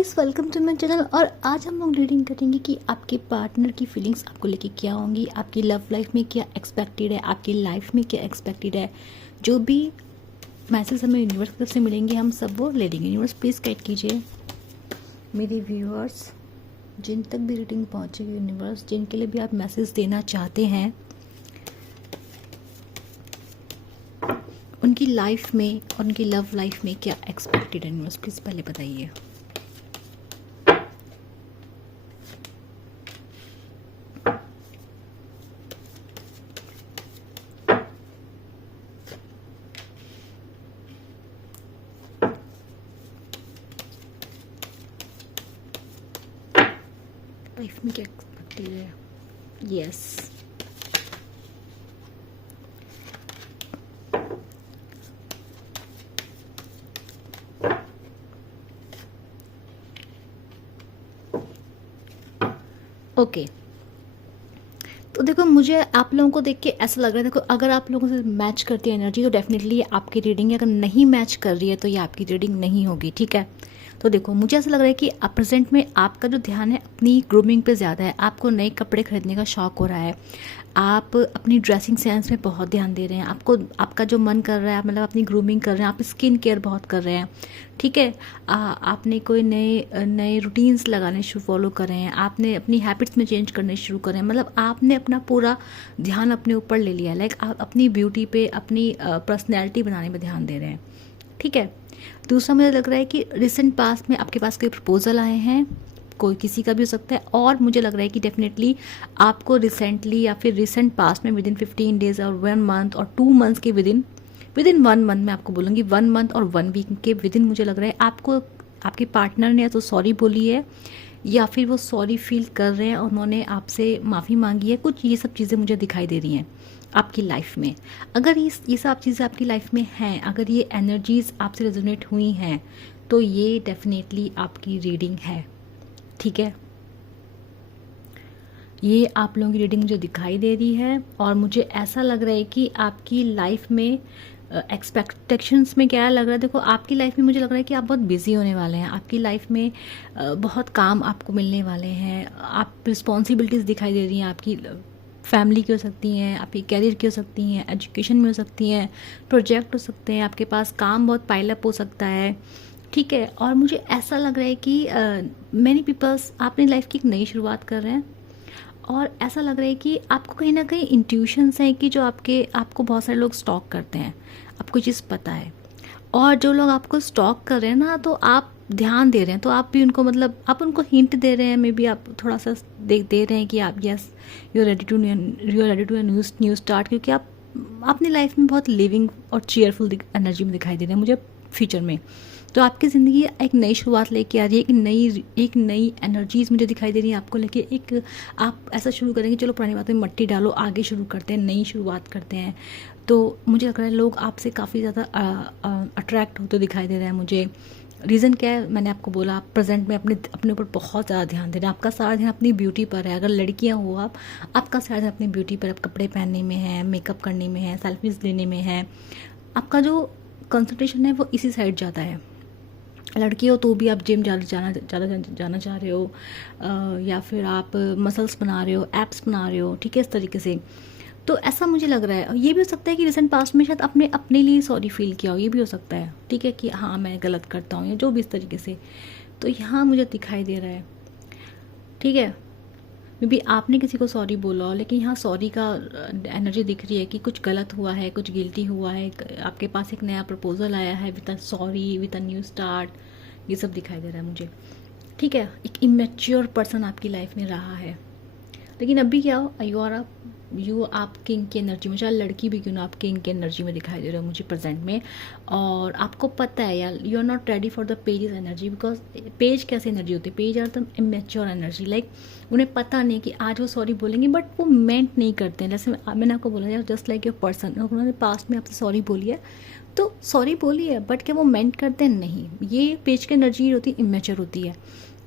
Guys, welcome to my channel. और आज हम लोग रीडिंग करेंगे कि आपके पार्टनर की फीलिंग्स आपको लेके क्या होंगी, आपकी लव लाइफ में क्या एक्सपेक्टेड है, आपकी लाइफ में क्या एक्सपेक्टेड है। जो भी मैसेज हमें यूनिवर्स की तरफ से मिलेंगे हम सब वो ले लेंगे। यूनिवर्स प्लीज़ गाइड कीजिए मेरे व्यूअर्स, जिन तक भी रीडिंग पहुँचेगी यूनिवर्स, जिनके लिए भी आप मैसेज देना चाहते हैं, उनकी लाइफ में और उनकी लव लाइफ में क्या एक्सपेक्टेड है। यूनिवर्स प्लीज़ पहले बताइए। लाइफ में क्या एक्सपेक्टेड है। Yes, okay. तो देखो, मुझे आप लोगों को देख के ऐसा लग रहा है, देखो अगर आप लोगों से मैच करती है एनर्जी तो डेफिनेटली आपकी रीडिंग है। अगर नहीं मैच कर रही है तो ये आपकी रीडिंग नहीं होगी, ठीक है। तो देखो, मुझे ऐसा लग रहा है कि आप प्रेजेंट में आपका जो ध्यान है अपनी ग्रूमिंग पे ज़्यादा है। आपको नए कपड़े खरीदने का शौक हो रहा है, आप अपनी ड्रेसिंग सेंस में बहुत ध्यान दे रहे हैं। आपको आपका जो मन कर रहा है, मतलब अपनी ग्रूमिंग कर रहे हैं, आप स्किन केयर बहुत कर रहे हैं, ठीक है। आपने कोई नए नए रूटीन्स लगाने शुरू फॉलो कर रहे हैं, आपने अपनी हैबिट्स में चेंज करने शुरू करें हैं। मतलब आपने अपना पूरा ध्यान अपने ऊपर ले लिया है। लाइक आप अपनी ब्यूटी पे, अपनी पर्सनैलिटी बनाने में ध्यान दे रहे हैं, ठीक है। दूसरा, मुझे लग रहा है कि रिसेंट पास्ट में आपके पास कोई प्रपोजल आए हैं, कोई किसी का भी हो सकता है। और मुझे लग रहा है कि डेफिनेटली आपको रिसेंटली या फिर रिसेंट पास्ट में विदिन 15 डेज और 1 मंथ और 2 मंथ्स के विदिन 1 मंथ, मैं आपको बोलूँगी 1 मंथ और 1 वीक के विदिन, मुझे लग रहा है आपको आपके पार्टनर ने या तो सॉरी बोली है या फिर वो सॉरी फील कर रहे हैं और उन्होंने आपसे माफ़ी मांगी है। कुछ ये सब चीज़ें मुझे दिखाई दे रही हैं आपकी लाइफ में। अगर ये सब चीज़ें आपकी लाइफ में हैं, अगर ये एनर्जीज आपसे रेजोनेट हुई हैं, तो ये डेफिनेटली आपकी रीडिंग है, ठीक है। ये आप लोगों की रीडिंग मुझे दिखाई दे रही है। और मुझे ऐसा लग रहा है कि आपकी लाइफ में एक्सपेक्टेशंस में क्या लग रहा है, देखो आपकी लाइफ में मुझे लग रहा है कि आप बहुत बिजी होने वाले हैं। आपकी लाइफ में बहुत काम आपको मिलने वाले हैं। आप रिस्पॉन्सिबिलिटीज़ दिखाई दे रही हैं, आपकी फैमिली की हो सकती हैं, आपकी कैरियर की हो सकती हैं, एजुकेशन में हो सकती हैं, प्रोजेक्ट हो सकते हैं, आपके पास काम बहुत पाइलअप हो सकता है, ठीक है। और मुझे ऐसा लग रहा है कि मैनी पीपल्स अपनी लाइफ की एक नई शुरुआत कर रहे हैं। और ऐसा लग रहा है कि आपको कहीं ना कहीं इंट्यूशंस हैं कि जो आपको बहुत सारे लोग स्टॉक करते हैं, आपको चीज़ पता है। और जो लोग आपको स्टॉक कर रहे हैं ना, तो आप ध्यान दे रहे हैं, तो आप भी उनको, मतलब आप उनको हिंट दे रहे हैं, मे बी आप थोड़ा सा दे रहे हैं कि आप yes you are ready to new start. क्योंकि आप अपनी लाइफ में बहुत लिविंग और चेयरफुल एनर्जी में दिखाई दे रहे हैं मुझे फ्यूचर में। तो आपकी ज़िंदगी एक नई शुरुआत लेके आ रही है, एक नई एनर्जीज मुझे दिखाई दे रही है आपको लेके। एक आप ऐसा शुरू करेंगे, चलो पुरानी बात में मट्टी डालो, आगे शुरू करते हैं, नई शुरुआत करते हैं। तो मुझे लग रहा है लोग आपसे काफ़ी ज़्यादा अट्रैक्ट होते दिखाई दे रहे हैं मुझे। रीज़न क्या है, मैंने आपको बोला, आप प्रेजेंट में अपने ऊपर बहुत ज़्यादा ध्यान दे रहे हैं। आपका सारा ध्यान अपनी ब्यूटी पर है। अगर लड़कियां हो आप, आपका सारा ध्यान अपनी ब्यूटी पर, आप कपड़े पहनने में है, मेकअप करने में है, सेल्फीज लेने में है। आपका जो कंसंट्रेशन है वो इसी साइड जाता है। लड़की हो तो भी आप जिम जाना चाह रहे हो, या फिर आप मसल्स बना रहे हो, एप्स बना रहे हो, ठीक है, इस तरीके से। तो ऐसा मुझे लग रहा है। और ये भी हो सकता है कि रिसेंट पास्ट में शायद आपने अपने लिए सॉरी फील किया हो, ये भी हो सकता है, ठीक है, कि हाँ मैं गलत करता हूँ या जो भी इस तरीके से। तो यहाँ मुझे दिखाई दे रहा है, ठीक है। मे बी आपने किसी को सॉरी बोला हो, लेकिन यहाँ सॉरी का एनर्जी दिख रही है कि कुछ गलत हुआ है, कुछ गिल्टी हुआ है, आपके पास एक नया प्रपोजल आया है with a sorry, with a new start, ये सब दिखाई दे रहा है मुझे, ठीक है। एक इमेच्योर पर्सन आपकी लाइफ में रहा है, लेकिन अभी क्या हो, यू आप किंग की एनर्जी में, चाहे लड़की भी क्यों ना, आप किंग की एनर्जी में दिखाई दे रहे हो मुझे प्रेजेंट में। और आपको पता है यार, you are not ready for the page energy, because page कैसे एनर्जी होती है, page are the immature energy. Like उन्हें पता नहीं कि आज वो सॉरी बोलेंगे, बट वो मेंट नहीं करते हैं। जैसे मैंने आपको बोला यार, जस्ट लाइक योर पर्सन, उन्होंने पास्ट में आपसे सॉरी बोली है, तो सॉरी बोली है, बट क्या वो मेंट करते हैं? नहीं। ये पेज की एनर्जी होती है, इमेच्योर होती है,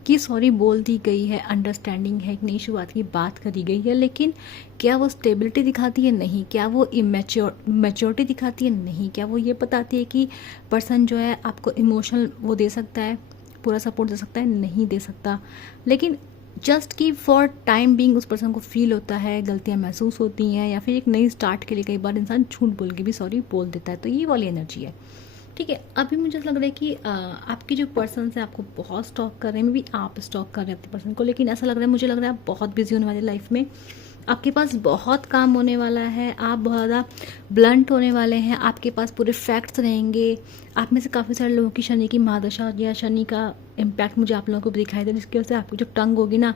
कि सॉरी बोल दी गई है, अंडरस्टैंडिंग है, एक नई शुरुआत की बात करी गई है, लेकिन क्या वो स्टेबिलिटी दिखाती है? नहीं। क्या वो मैच्योरिटी दिखाती है? नहीं। क्या वो ये बताती है कि पर्सन जो है आपको इमोशनल वो दे सकता है, पूरा सपोर्ट दे सकता है, नहीं दे सकता, लेकिन जस्ट कि फॉर टाइम बीइंग उस पर्सन को फील होता है, गलतियाँ महसूस होती हैं, या फिर एक नई स्टार्ट के लिए कई बार इंसान झूठ बोल के भी सॉरी बोल देता है। तो ये वाली एनर्जी है। ठीक है, अभी मुझे ऐसा लग रहा है कि आपकी जो पर्सन है आपको बहुत स्टॉक कर रहे हैं, मे बी आप स्टॉक कर रहे हैं अपने पर्सन को, लेकिन ऐसा लग रहा है, मुझे लग रहा है आप बहुत बिजी होने वाले लाइफ में, आपके पास बहुत काम होने वाला है, आप बहुत ज़्यादा ब्लंट होने वाले हैं, आपके पास पूरे फैक्ट्स रहेंगे। आप में से काफ़ी सारे लोगों की शनि की महादशा या शनि का इम्पैक्ट मुझे आप लोगों को दिखाई दे रहा है, जिसकी वजह से आपकी जो टंग होगी ना,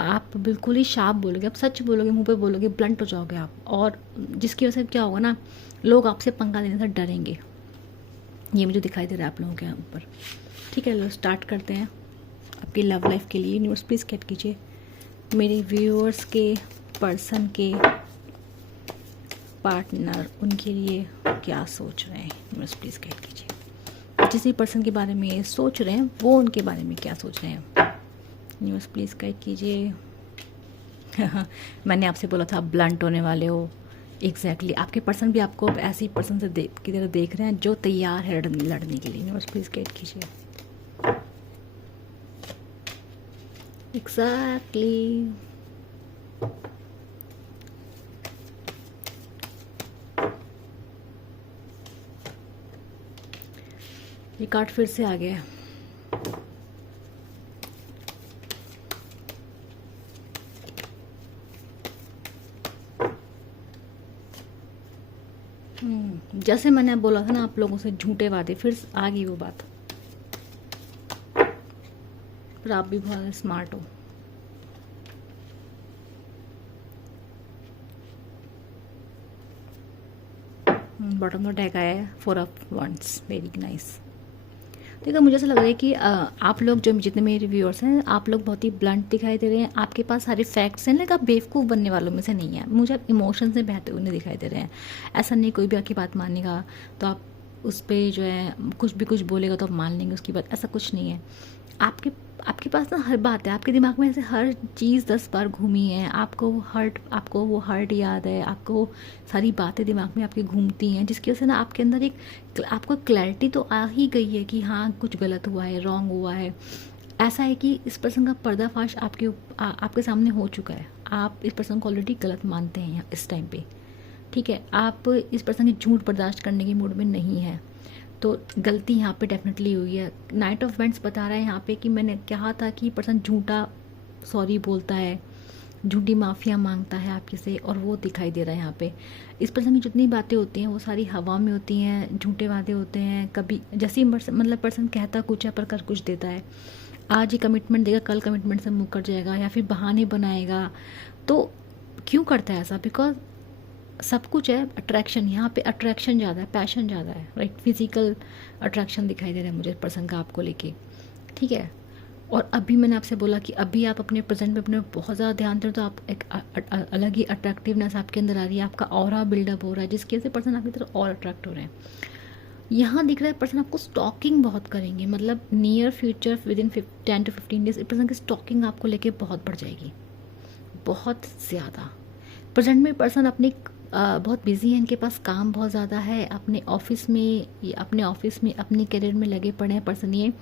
आप बिल्कुल ही शार्प बोलोगे, आप सच बोलोगे, मुंह पे बोलोगे, ब्लंट हो जाओगे आप, और जिसकी वजह से क्या होगा ना, लोग आपसे पंगा लेने से डरेंगे। ये मुझे दिखाई दे रहा है आप लोगों के ऊपर। ठीक है, लो स्टार्ट करते हैं आपकी लव लाइफ के लिए। यूनिवर्स प्लीज़ गाइड कीजिए मेरे व्यूअर्स के पर्सन के पार्टनर, उनके लिए क्या सोच रहे हैं। यूनिवर्स प्लीज़ गाइड कीजिए जिस भी पर्सन के बारे में ये सोच रहे हैं वो उनके बारे में क्या सोच रहे हैं। न्यूज़ प्लीज़ गाइड कीजिए। मैंने आपसे बोला था आप ब्लंट होने वाले हो। एग्जैक्टली आपके पर्सन भी आपको ऐसी पर्सन से की तरह देख रहे हैं जो तैयार है लड़ने के लिए। न्यूज़ प्लीज़ गाइड कीजिए। एग्जैक्टली ये कार्ड फिर से आ गया। जैसे मैंने बोला था ना आप लोगों से झूठे वादे, फिर आ गई वो बात। पर आप भी बहुत स्मार्ट हो। बॉटम ऑफ डेक आया है 4 ऑफ वंड्स, वेरी नाइस। देखो मुझे ऐसा लग रहा है कि आप लोग जो जितने मेरे व्यूअर्स हैं, आप लोग बहुत ही ब्लंट दिखाई दे रहे हैं। आपके पास सारे फैक्ट्स हैं, लेकिन आप बेवकूफ़ बनने वालों में से नहीं है। मुझे आप इमोशन से बहते हुए नहीं दिखाई दे रहे हैं। ऐसा नहीं कोई भी आपकी बात मानेगा तो आप उस पर जो है कुछ बोलेगा तो आप मान लेंगे उसकी बात, ऐसा कुछ नहीं है। आपके पास ना हर बात है, आपके दिमाग में ऐसे हर चीज़ 10 बार घूमी है। आपको वो हर्ट याद है, आपको सारी बातें दिमाग में आपके घूमती हैं, जिसकी वजह से ना आपके अंदर आपको क्लैरिटी तो आ ही गई है कि हाँ कुछ गलत हुआ है, रॉन्ग हुआ है। ऐसा है कि इस पर्सन का पर्दाफाश आपके सामने हो चुका है। आप इस पर्सन को ऑलरेडी गलत मानते हैं इस टाइम पे। ठीक है, आप इस पर्सन की झूठ बर्दाश्त करने के मूड में नहीं है, तो गलती यहाँ पे डेफिनेटली हुई है। नाइट ऑफ वेंट्स बता रहा है यहाँ पे कि मैंने कहा था कि पर्सन झूठा सॉरी बोलता है, झूठी माफ़िया मांगता है आपके से, और वो दिखाई दे रहा है यहाँ पे। इस पर्सन की जितनी बातें होती हैं वो सारी हवा में होती हैं, झूठे वादे होते हैं। कभी जैसे मतलब पर्सन कहता कुछ है पर कर कुछ देता है। आज ही कमिटमेंट देगा, कल कमिटमेंट से मुकर जाएगा, या फिर बहाने बनाएगा। तो क्यों करता है ऐसा? बिकॉज सब कुछ है अट्रैक्शन, यहाँ पे अट्रैक्शन ज़्यादा है, पैशन ज़्यादा है, राइट। फिजिकल अट्रैक्शन दिखाई दे रहा है मुझे पर्सन का आपको लेके। ठीक है, और अभी मैंने आपसे बोला कि अभी आप अपने प्रेजेंट में अपने बहुत ज़्यादा ध्यान दें तो आप एक अलग ही अट्रैक्टिवनेस आपके अंदर आ रही है, आपका ऑरा बिल्डअप हो रहा है, जिसकी वजह से पर्सन आपकी तरफ और अट्रैक्ट हो रहे हैं। यहाँ दिख रहा है पर्सन आपको स्टॉकिंग बहुत करेंगे, मतलब near future with in 10 to 15 days person की स्टॉकिंग आपको लेके बहुत बढ़ जाएगी, बहुत ज़्यादा। प्रेजेंट में पर्सन अपनी बहुत बिजी है, इनके पास काम बहुत ज़्यादा है, अपने ऑफिस में अपने करियर में लगे पड़े हैं पर्सन। ये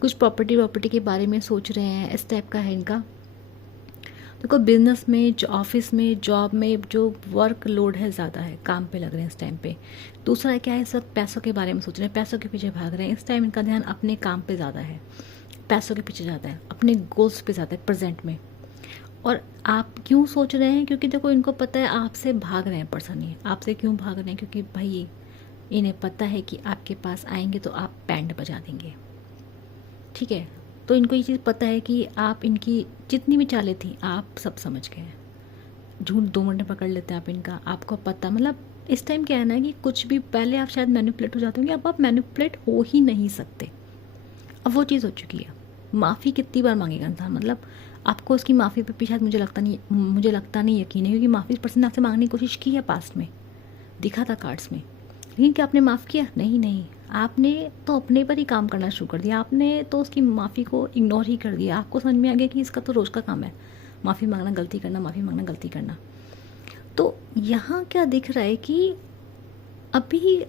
कुछ प्रॉपर्टी के बारे में सोच रहे हैं, इस टाइप का है इनका। देखो बिजनेस में, ऑफिस में, जॉब में जो वर्क लोड है ज़्यादा है, काम पे लग रहे हैं इस टाइम पे। दूसरा क्या है, इस वक्त पैसों के बारे में सोच रहे हैं, पैसों के पीछे भाग रहे हैं। इस टाइम इनका ध्यान अपने काम पे ज़्यादा है, पैसों के पीछे ज़्यादा है, अपने गोल्स पे ज़्यादा है प्रेजेंट में। और आप क्यों सोच रहे हैं? क्योंकि देखो इनको पता है आपसे भाग रहे हैं पर्सन। ये आपसे क्यों भाग रहे हैं? क्योंकि भाई इन्हें पता है कि आपके पास आएंगे तो आप बैंड बजा देंगे। ठीक है, तो इनको ये चीज़ पता है कि आप इनकी जितनी भी चालें थी आप सब समझ गए हैं। झूठ 2 मिनट में पकड़ लेते हैं आप इनका, आपको पता। मतलब इस टाइम क्या है ना कि कुछ भी पहले आप शायद मैनिपुलेट हो जाते होंगे, अब आप मैनिपुलेट हो ही नहीं सकते। अब वो चीज़ हो चुकी है। माफ़ी कितनी बार मांगेगा इंसान? मतलब आपको उसकी माफ़ी पे भी शायद मुझे लगता नहीं यकीन है, क्योंकि माफ़ी पर्सन ने आपसे मांगने की कोशिश की है पास्ट में, दिखा था कार्ड्स में। लेकिन क्या आपने माफ़ किया? नहीं, आपने तो अपने पर ही काम करना शुरू कर दिया। आपने तो उसकी माफ़ी को इग्नोर ही कर दिया। आपको समझ में आ गया कि इसका तो रोज़ का काम है, माफ़ी मांगना, गलती करना, माफ़ी मांगना, गलती करना। तो यहाँ क्या दिख रहा है कि अभी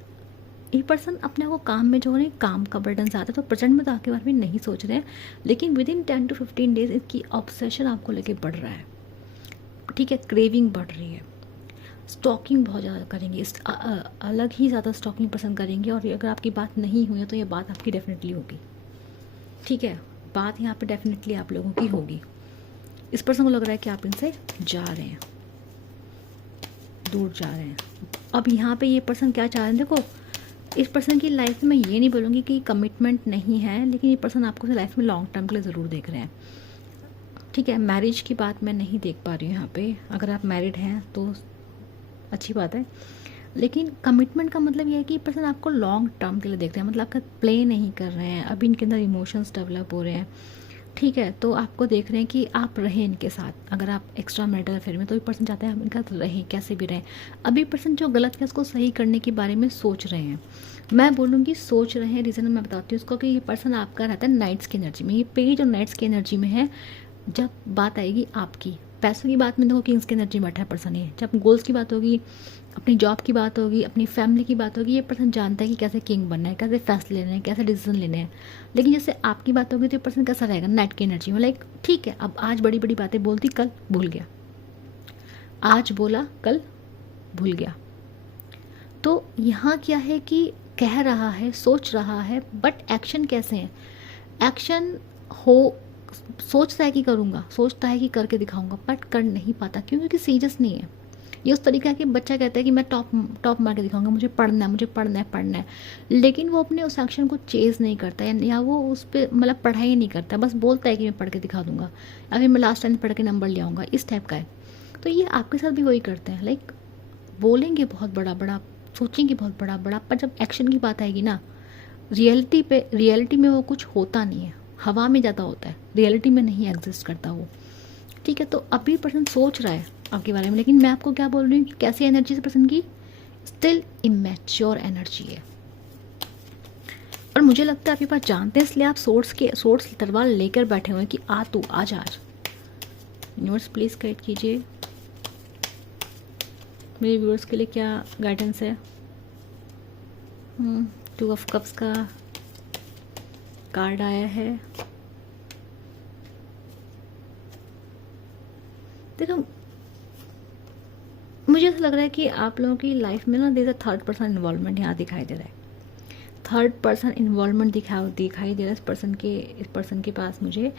ये पर्सन अपने को काम में जो है काम का बर्डन ज़्यादा है, तो प्रेजेंट में तो आपके बारे में नहीं सोच रहे हैं, लेकिन विद इन 10 to 15 डेज इसकी ऑब्सेशन आपको लेके बढ़ रहा है, ठीक है, क्रेविंग बढ़ रही है, स्टॉकिंग बहुत ज़्यादा करेंगे, अलग ही ज़्यादा स्टॉकिंग पसंद करेंगे। और अगर आपकी बात नहीं हुई है तो ये बात आपकी डेफिनेटली होगी, ठीक है, बात यहाँ पे डेफिनेटली आप लोगों की होगी। इस पर्सन को लग रहा है कि आप इनसे जा रहे हैं, दूर जा रहे हैं। अब यहाँ पे ये पर्सन क्या चाह रहे हैं, देखो इस पर्सन की लाइफ में मैं ये नहीं बोलूँगी कि कमिटमेंट नहीं है, लेकिन ये पर्सन आपको लाइफ में लॉन्ग टर्म के लिए ज़रूर देख रहे हैं, ठीक है। मैरिज की बात मैं नहीं देख पा रही हूँ यहाँ पे, अगर आप मैरिड हैं तो अच्छी बात है, लेकिन कमिटमेंट का मतलब ये है कि पर्सन आपको लॉन्ग टर्म के लिए देख रहे हैं, मतलब आपका प्ले नहीं कर रहे हैं, अभी इनके अंदर इमोशंस डेवलप हो रहे हैं, ठीक है। तो आपको देख रहे हैं कि आप रहें इनके साथ, अगर आप एक्स्ट्रा मैरिटल अफेयर में, तो ये पर्सन चाहते हैं आप इनका रहें, कैसे भी रहें। अभी पर्सन जो गलत है उसको सही करने के बारे में सोच रहे हैं, मैं बोलूँगी सोच रहे हैं, रीज़न मैं बताती हूँ उसको, कि ये पर्सन आपका रहता है नाइट्स की एनर्जी में, ये पेज और नाइट्स की एनर्जी में है। जब बात आएगी आपकी पैसों की बात में, देखो किंग्स की एनर्जी में बैठा है पर्सन ये, जब गोल्स की बात होगी, अपनी जॉब की बात होगी, अपनी फैमिली की बात होगी, ये पर्सन जानता है कि कैसे किंग बनना है, कैसे फैसले लेने हैं, कैसे डिसीजन लेने हैं। लेकिन जैसे आपकी बात होगी तो ये पर्सन कैसा रहेगा, नाइट की एनर्जी में, लाइक ठीक है, अब आज बड़ी बड़ी बातें बोलती, कल भूल गया, आज बोला कल भूल गया। तो यहाँ क्या है कि कह रहा है, सोच रहा है, बट एक्शन कैसे है, एक्शन हो, सोचता है कि करूँगा, सोचता है कि करके दिखाऊंगा, बट कर नहीं पाता, क्योंकि सीरियस नहीं है। ये उस तरीका है कि बच्चा कहता है कि मैं टॉप मार के दिखाऊंगा, मुझे पढ़ना है, मुझे पढ़ना है, लेकिन वो अपने उस एक्शन को चेज़ नहीं करता है, या वो उस पर मतलब पढ़ाई नहीं करता, बस बोलता है कि मैं पढ़ के दिखा दूंगा, या फिर मैं लास्ट टाइम पढ़ के नंबर ले आऊँगा, इस टाइप का है। तो ये आपके साथ भी वही करते हैं, लाइक बोलेंगे बहुत बड़ा बड़ा, सोचेंगे बहुत बड़ा बड़ा, पर जब एक्शन की बात आएगी ना, रियलिटी में वो कुछ होता नहीं है, हवा में ज़्यादा होता है, रियलिटी में नहीं एग्जिस्ट करता वो, ठीक है। तो अभी पर्सन सोच रहा है आपके बारे में, लेकिन मैं आपको क्या बोल रही हूँ कि कैसी एनर्जी से पर्सन की, स्टिल इमेच्योर एनर्जी है। और मुझे लगता है आपके पास जानते हैं, इसलिए आप सोर्स तलवार लेकर बैठे हुए हैं कि आ तू आज यूनिवर्स प्लीज गाइड कीजिए मेरे व्यूअर्स के लिए, क्या गाइडेंस है। 2 ऑफ कप्स का कार्ड आया है। देखो मुझे ऐसा लग रहा है कि आप लोगों की लाइफ में ना there a third person involvement यहाँ दिखाई दे रहा है, थर्ड पर्सन इन्वॉल्वमेंट दिखाई दे रहा है इस पर्सन के पास मुझे,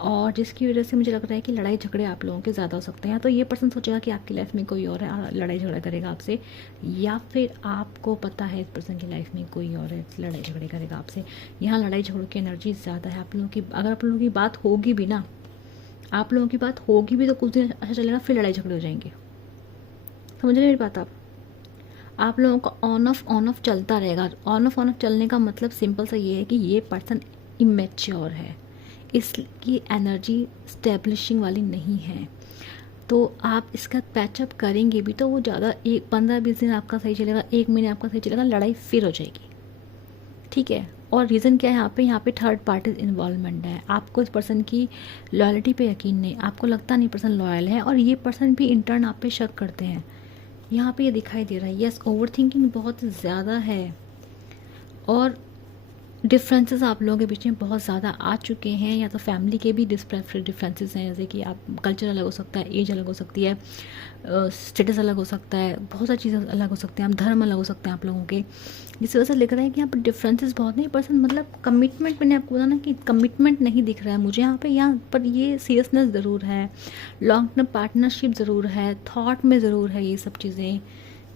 और जिसकी वजह से मुझे लग रहा है कि लड़ाई झगड़े आप लोगों के ज़्यादा हो सकते हैं। या तो ये पर्सन सोचेगा कि आपकी लाइफ में कोई और है, लड़ाई झगड़ा करेगा आपसे, या फिर आपको पता है इस पर्सन की लाइफ में कोई और है, लड़ाई झगड़े करेगा आपसे। यहाँ लड़ाई झगड़ों की एनर्जी ज़्यादा है आप लोगों की। अगर आप लोगों की बात होगी भी ना, आप लोगों की बात होगी भी तो कुछ दिन अच्छा चलेगा, फिर लड़ाई झगड़े हो जाएंगे। समझ रहे मेरी बात आप लोगों का ऑन ऑफ चलता रहेगा। ऑन ऑफ चलने का मतलब सिंपल सा ये है कि ये पर्सन इमेच्योर है, इसकी एनर्जी स्टेब्लिशिंग वाली नहीं है। तो आप इसका पैचअप करेंगे भी तो वो ज़्यादा 15-20 दिन आपका सही चलेगा, 1 महीने आपका सही चलेगा, लड़ाई फिर हो जाएगी, ठीक है। और रीज़न क्या है यहाँ पे थर्ड पार्टी इन्वॉल्वमेंट है। आपको इस पर्सन की लॉयल्टी पे यकीन नहीं, आपको लगता नहीं पर्सन लॉयल है, और ये पर्सन भी इंटर्न आप पे शक करते हैं। यहाँ पे ये दिखाई दे रहा है, यस ओवर थिंकिंग बहुत ज़्यादा है, और डिफरेंसेस आप लोगों के बीच में बहुत ज़्यादा आ चुके हैं। या तो फैमिली के भी डिफरेंसेस हैं, जैसे कि आप कल्चर अलग हो सकता है, एज अलग हो सकती है, स्टेटस अलग हो सकता है, बहुत सारी चीज़ें अलग हो सकती हैं, आप धर्म अलग हो सकते हैं आप लोगों के, जिस वजह से लिख रहा है कि यहाँ पर डिफरेंसेस बहुत नहीं। पर्सन मतलब कमिटमेंट, मैंने आपको बताया ना कि कमिटमेंट नहीं दिख रहा है मुझे यहाँ पर ये सीरियसनेस ज़रूर है, लॉन्ग टर्म पार्टनरशिप ज़रूर है, थॉट में ज़रूर है, ये सब चीज़ें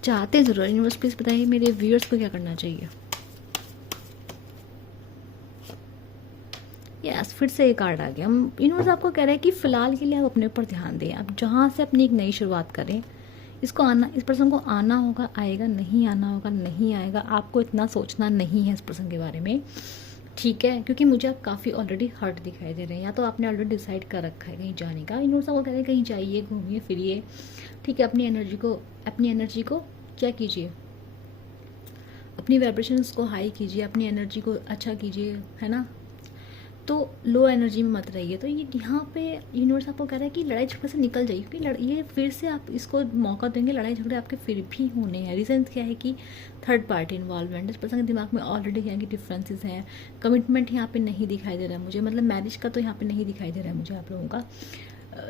चाहते ज़रूर। यूनिवर्स प्लीज़ बताइए मेरे व्यूअर्स को क्या करना चाहिए। यस फिर से एक कार्ड आ गया। यूनिवर्स आपको कह रहा है कि फ़िलहाल के लिए आप अपने ऊपर ध्यान दें, आप जहाँ से अपनी एक नई शुरुआत करें। इसको आना, इस पर्सन को आना होगा, आएगा, नहीं आना होगा, नहीं आएगा, आपको इतना सोचना नहीं है इस पर्सन के बारे में, ठीक है। क्योंकि मुझे आप काफ़ी ऑलरेडी हर्ट दिखाई दे रहे हैं, या तो आपने ऑलरेडी डिसाइड कर रखा है कहीं जाने का। यूनिवर्स आपको कह रहे हैं कहीं जाइए, घूमिए फिरिए, ठीक है। अपनी एनर्जी को क्या कीजिए, अपनी वाइब्रेशंस को हाई कीजिए, अपनी एनर्जी को अच्छा कीजिए, है ना। तो लो एनर्जी में मत रहिए। तो ये यहाँ पे यूनिवर्स आपको कह रहा है कि लड़ाई झगड़े से निकल जाइए, क्योंकि ये फिर से आप इसको मौका देंगे, लड़ाई झगड़े आपके फिर भी होने हैं। रीज़न क्या है कि थर्ड पार्टी इन्वॉल्वमेंट, इस पर्सन के दिमाग में ऑलरेडी यहाँ की डिफरेंसेस हैं। कमिटमेंट यहाँ पे नहीं दिखाई दे रहा है मुझे, मतलब मैरिज का तो यहाँ पे नहीं दिखाई दे रहा है मुझे आप लोगों का।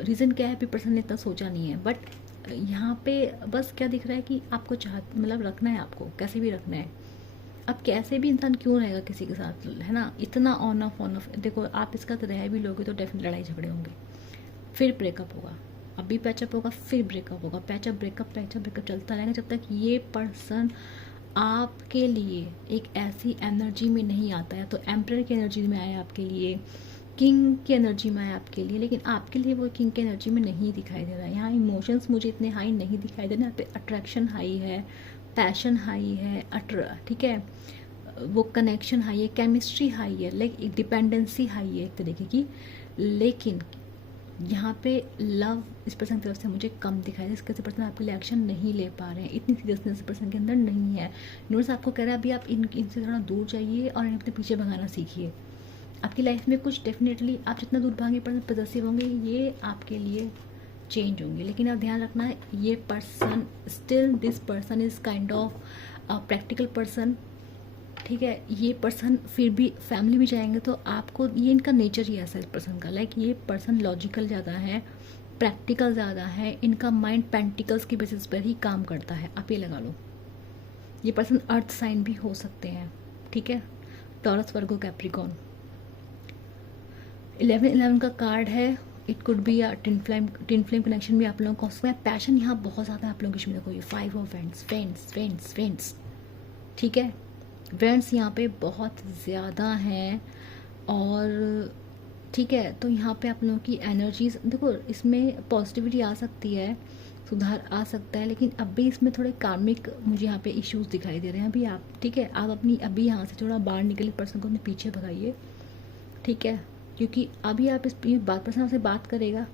रीज़न क्या है, अभी पर्सन ने इतना सोचा नहीं है, बट यहाँ पे बस क्या दिख रहा है कि आपको मतलब रखना है, आपको कैसे भी रखना है। अब कैसे भी इंसान क्यों रहेगा किसी के साथ, है ना, इतना ऑन ऑफ। देखो आप इसका तो रह भी लोगे तो डेफिनेट लड़ाई झगड़े होंगे, फिर ब्रेकअप होगा, अभी पैचअप होगा, फिर ब्रेकअप होगा, पैचअप ब्रेकअप चलता रहेगा जब तक ये पर्सन आपके लिए एक ऐसी एनर्जी में नहीं आता है। तो एम्परर की एनर्जी में आया आपके लिए, किंग की एनर्जी में आया आपके लिए, लेकिन आपके लिए वो किंग की एनर्जी में नहीं दिखाई दे रहा है। यहाँ इमोशंस मुझे इतने हाई नहीं दिखाई दे रहे, यहाँ पे अट्रैक्शन हाई है, पैशन हाई है, ठीक है, वो कनेक्शन हाई है, केमिस्ट्री हाई है, लाइक एक डिपेंडेंसी हाई है एक तरीके की। लेकिन यहाँ पे लव इस पर्सन की तरफ से मुझे कम दिखाई दे, इसके पर्सन आपके लिए एक्शन नहीं ले पा रहे हैं, इतनी सीरियसनेस इस पर्सन के अंदर नहीं है। यूनिवर्स आपको कह रहा है अभी आप इनसे थोड़ा दूर जाइए और इन्हें अपने पीछे भगाना सीखिए। आपकी लाइफ में कुछ डेफिनेटली आप जितना दूर भागेंगे पर्सन पॉजिटिव होंगे, ये आपके लिए चेंज होंगे। लेकिन अब ध्यान रखना है, ये person still this person is kind of practical person, ठीक है। ये पर्सन फिर भी फैमिली में जाएंगे तो आपको, ये इनका नेचर ही ऐसा है इस पर्सन का, लाइक ये पर्सन लॉजिकल ज़्यादा है, प्रैक्टिकल ज़्यादा है, इनका माइंड पेंटिकल्स की बेसिस पर ही काम करता है, आप ये लगा लो। ये पर्सन अर्थ साइन भी हो सकते हैं, ठीक है, टॉरस, वर्गो, कैप्रिकॉर्न। 11 का कार्ड है, it could be a tin flame connection भी आप लोगों को उसमें पैशन यहाँ बहुत ज़्यादा आप लोगों की। देखो ये 5 ऑफ वेंट्स, ठीक है, वेंट्स यहाँ पे बहुत ज़्यादा हैं और ठीक है। तो यहाँ पे आप लोगों की एनर्जीज देखो, इसमें पॉजिटिविटी आ सकती है, सुधार आ सकता है, लेकिन अभी इसमें थोड़े कार्मिक मुझे यहाँ पे इश्यूज दिखाई दे रहे हैं अभी आप, ठीक है। आप अपनी अभी यहाँ से थोड़ा बाहर निकले, पर्सन को अपने पीछे भगाइए, ठीक है, क्योंकि अभी आप इस पर्सन से बात करेगा,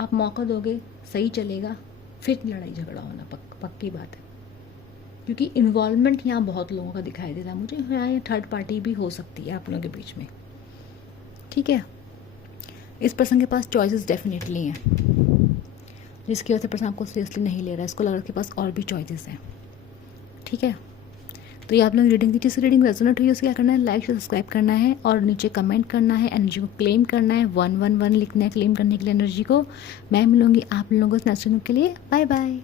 आप मौका दोगे, सही चलेगा, फिर लड़ाई झगड़ा होना पक्की बात है, क्योंकि इन्वॉल्वमेंट यहाँ बहुत लोगों का दिखाई दे रहा है मुझे। यहाँ थर्ड पार्टी भी हो सकती है आप लोगों के बीच में, ठीक है। इस पर्सन के पास चॉइसेस डेफिनेटली हैं, जिसकी वजह से पर्सन आपको सीरियसली नहीं ले रहा है, इसको लग रहा है कि पास और भी चॉइसेस हैं, ठीक है। तो ये आप लोग रीडिंग थी, जिसकी रीडिंग रेजोनेट हुई उसको क्या करना है, लाइक सब्सक्राइब करना है और नीचे कमेंट करना है, एनर्जी को क्लेम करना है, 111 लिखना है क्लेम करने के लिए एनर्जी को। मैं मिलूंगी आप लोगों को नेक्स्ट वीडियो के लिए, बाय बाय।